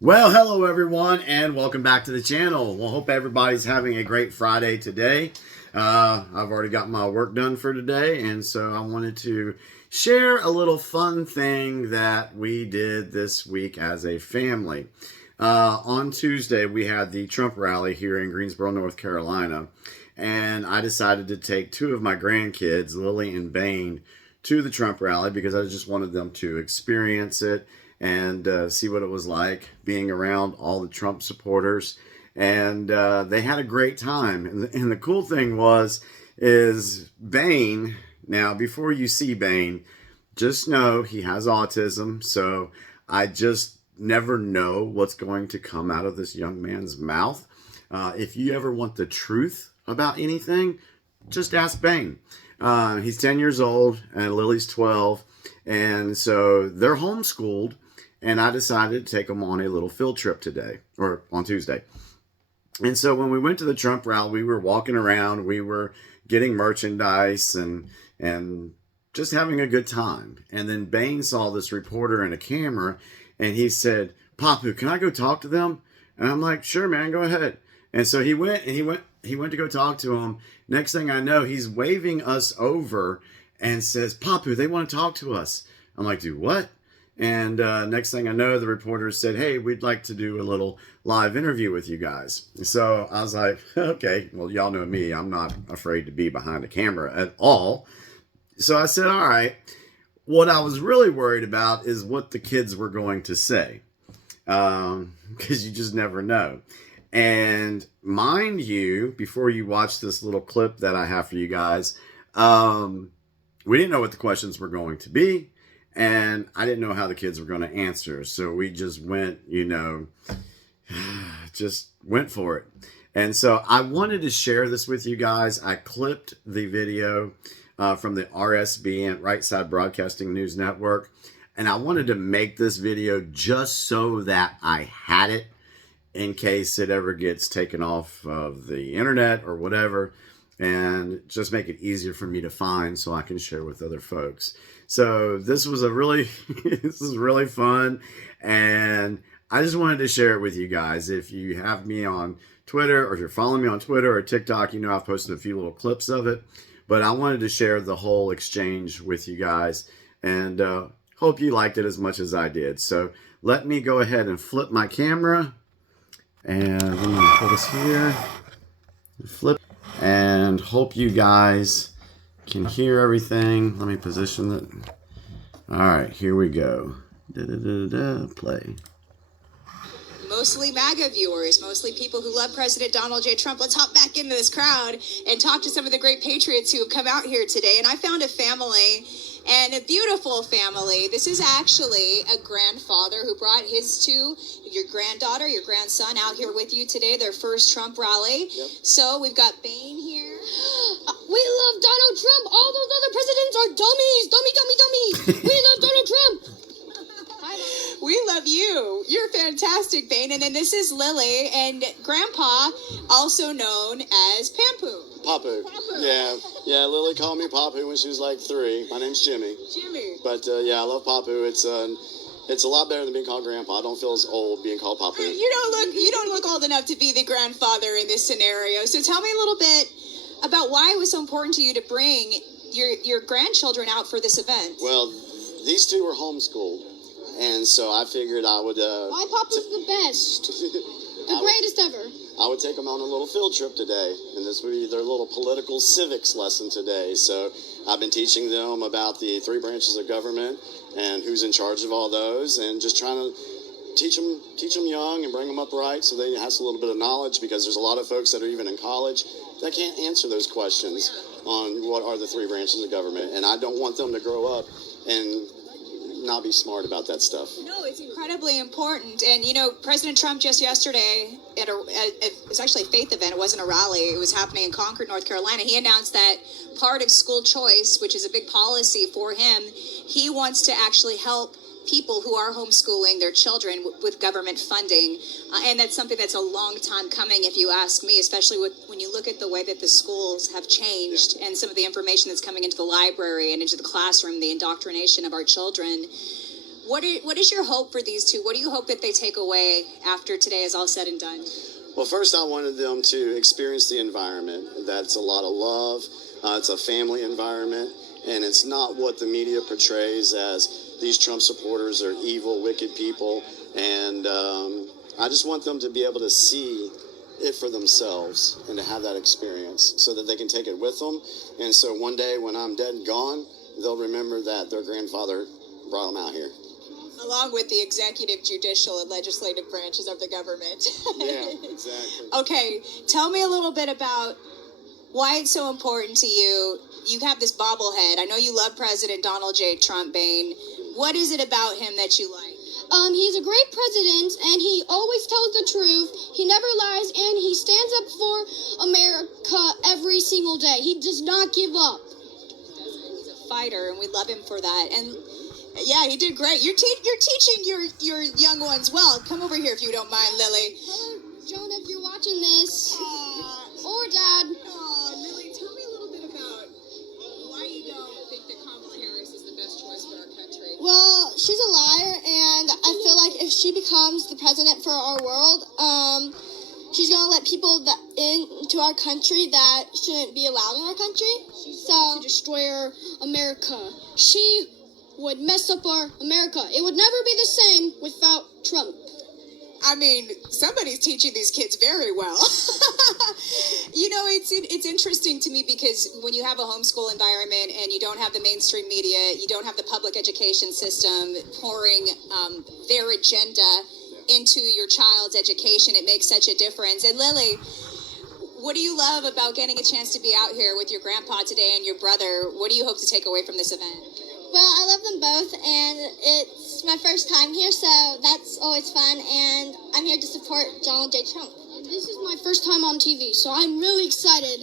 Well, hello everyone, and welcome back to the channel. Well, hope everybody's having a great Friday today. I've already got my work done for today, and so I wanted to share a little fun thing that we did this week as a family. On Tuesday, we had the Trump rally here in Greensboro, North Carolina, and I decided to take two of my grandkids, Lily and Bane, to the Trump rally because I just wanted them to experience it and see what it was like being around all the Trump supporters. And they had a great time. And the cool thing is Bane. Now, before you see Bane, just know he has autism. So I just never know what's going to come out of this young man's mouth. If you ever want the truth about anything, just ask Bane. He's 10 years old and Lily's 12. And so they're homeschooled. And I decided to take them on a little field trip today, or on Tuesday. And so when we went to the Trump rally, we were walking around, we were getting merchandise and just having a good time. And then Bane saw this reporter and a camera, and he said, "Papu, can I go talk to them?" And I'm like, "Sure, man, go ahead." And so he went to go talk to him. Next thing I know, he's waving us over and says, "Papu, they want to talk to us." I'm like, "Do what?" And next thing I know, the reporter said, "Hey, we'd like to do a little live interview with you guys." So I was like, "Okay, well, y'all know me. I'm not afraid to be behind a camera at all." So I said, "All right." What I was really worried about is what the kids were going to say, because you just never know. And mind you, before you watch this little clip that I have for you guys, we didn't know what the questions were going to be. And I didn't know how the kids were going to answer. So we just went, just went for it. And so I wanted to share this with you guys. I clipped the video from the RSB and Right Side Broadcasting News Network. And I wanted to make this video just so that I had it in case it ever gets taken off of the internet or whatever. And just make it easier for me to find so I can share with other folks. So this was this is really fun, and I just wanted to share it with you guys. If you have me on Twitter, or if you're following me on Twitter or TikTok, I've posted a few little clips of it, but I wanted to share the whole exchange with you guys, and hope you liked it as much as I did. So let me go ahead and flip my camera, and let me put this here, flip, and hope you guys can hear everything. Let me position it. All right, here we go. Play. Mostly MAGA viewers, mostly people who love President Donald J. Trump. Let's hop back into this crowd and talk to some of the great patriots who have come out here today. And I found a family, and a beautiful family. This is actually a grandfather who brought your granddaughter, your grandson out here with you today, their first Trump rally. Yep. So we've got Bane here. We love Donald Trump. All those other presidents are dummies. Dummy. We love Donald Trump. We love you. You're fantastic, Bane. And then this is Lily and Grandpa, also known as Papu. Yeah. Lily called me Papu when she was like 3. My name's Jimmy. But yeah, I love Papu. It's a lot better than being called Grandpa. I don't feel as old being called Papu. You don't look old enough to be the grandfather in this scenario. So tell me a little bit about why it was so important to you to bring your grandchildren out for this event. Well, these two were homeschooled, and so I figured I would. My Papu's the best, the greatest ever. I would take them on a little field trip today, and this would be their little political civics lesson today. So I've been teaching them about the 3 branches of government and who's in charge of all those, and just trying to teach them young and bring them up right so they have a little bit of knowledge, because there's a lot of folks that are even in college that can't answer those questions on what are the 3 branches of government, and I don't want them to grow up and not be smart about that stuff. No, it's incredibly important. And President Trump just yesterday at it was actually a faith event. It wasn't a rally. It was happening in Concord, North Carolina. He announced that part of school choice, which is a big policy for him, he wants to actually help people who are homeschooling their children with government funding. And that's something that's a long time coming, if you ask me, especially when you look at the way that the schools have changed and some of the information that's coming into the library and into the classroom, the indoctrination of our children. What is your hope for these two? What do you hope that they take away after today is all said and done? Well, first, I wanted them to experience the environment. That's a lot of love. It's a family environment, and it's not what the media portrays as these Trump supporters are evil, wicked people. And I just want them to be able to see it for themselves and to have that experience so that they can take it with them. And so one day when I'm dead and gone, they'll remember that their grandfather brought them out here. Along with the executive, judicial, and legislative branches of the government. Yeah, exactly. Okay, tell me a little bit about why it's so important to you. You have this bobblehead. I know you love President Donald J. Trump, Bain. What is it about him that you like? He's a great president, and he always tells the truth. He never lies, and he stands up for America every single day. He does not give up. He's a fighter, and we love him for that. And yeah, he did great. You're teaching your young ones well. Come over here if you don't mind, Lily. Hello, Jonah, if you're watching this. Or Dad. Lily, tell me a little bit about why you don't think that Kamala Harris is the best choice for our country. Well, she's a liar, and I feel like if she becomes the president for our world, she's going to let people into our country that shouldn't be allowed in our country. So, to destroy America. She would mess up our America. It would never be the same without Trump. I mean, somebody's teaching these kids very well. You know, it's interesting to me because when you have a homeschool environment and you don't have the mainstream media, you don't have the public education system pouring their agenda into your child's education, it makes such a difference. And Lily, what do you love about getting a chance to be out here with your grandpa today and your brother? What do you hope to take away from this event? Well, I love them both, and it's my first time here, so that's always fun, and I'm here to support Donald J. Trump. And this is my first time on TV, so I'm really excited.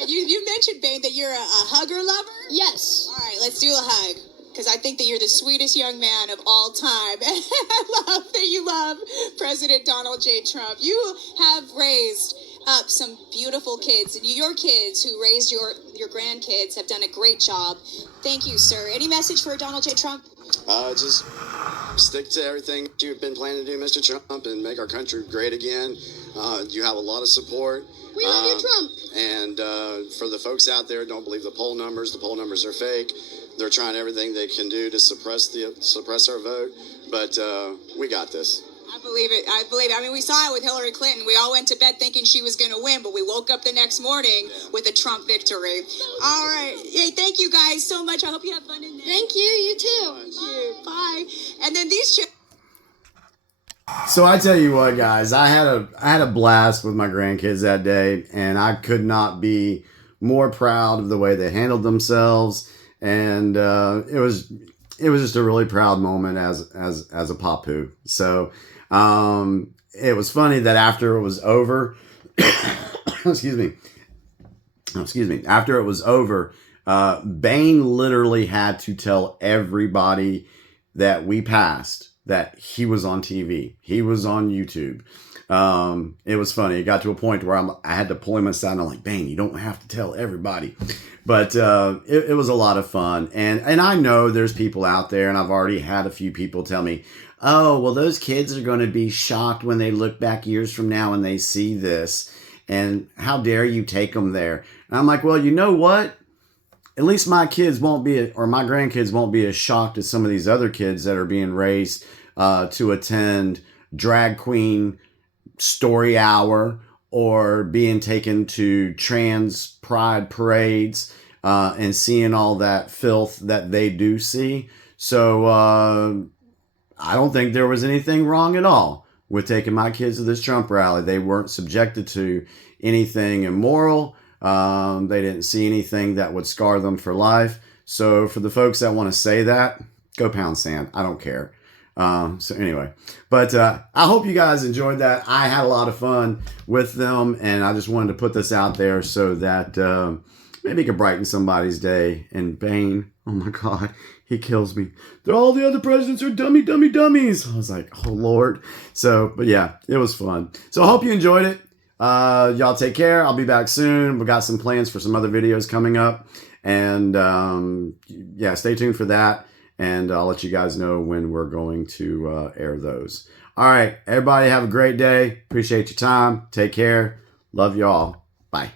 And you mentioned, Bain, that you're a hugger lover? Yes. All right, let's do a hug, because I think that you're the sweetest young man of all time. And I love that you love President Donald J. Trump. You have raised up some beautiful kids, and your kids who raised your grandkids have done a great job. Thank you, sir. Any message for Donald J. Trump? Just stick to everything you've been planning to do, Mr. Trump, and make our country great again. You have a lot of support. We love you, Trump. And for the folks out there, don't believe the poll numbers. The poll numbers are fake. They're trying everything they can do to suppress our vote. But we got this. I believe it. I mean, we saw it with Hillary Clinton. We all went to bed thinking she was going to win, but we woke up the next morning with a Trump victory. All right. Hey, thank you guys so much. I hope you have fun in there. Thank you. You too. Thank you. Bye. And then these So I tell you what, guys, I had a blast with my grandkids that day, and I could not be more proud of the way they handled themselves. And it was just a really proud moment as a Papu. So it was funny that after it was over, excuse me, after it was over, Bain literally had to tell everybody that we passed that he was on TV. He was on YouTube. It was funny. It got to a point where I had to pull him aside and I'm like, Bain, you don't have to tell everybody. But it was a lot of fun. And I know there's people out there, and I've already had a few people tell me, oh, well, those kids are going to be shocked when they look back years from now and they see this. And how dare you take them there? And I'm like, well, you know what? At least my kids won't be, or my grandkids won't be as shocked as some of these other kids that are being raised to attend drag queen story hour or being taken to trans pride parades and seeing all that filth that they do see. So I don't think there was anything wrong at all with taking my kids to this Trump rally. They weren't subjected to anything immoral. They didn't see anything that would scar them for life. So for the folks that want to say that, go pound sand. I don't care. So anyway, but I hope you guys enjoyed that. I had a lot of fun with them, and I just wanted to put this out there so that maybe it could brighten somebody's day. And Bain, oh my God, he kills me. All the other presidents are dummies. I was like, oh Lord. So, but yeah, it was fun. So I hope you enjoyed it. Y'all take care. I'll be back soon. We got some plans for some other videos coming up, and yeah, stay tuned for that. and I'll let you guys know when we're going to air those. All right, everybody have a great day. Appreciate your time. Take care. Love y'all. Bye.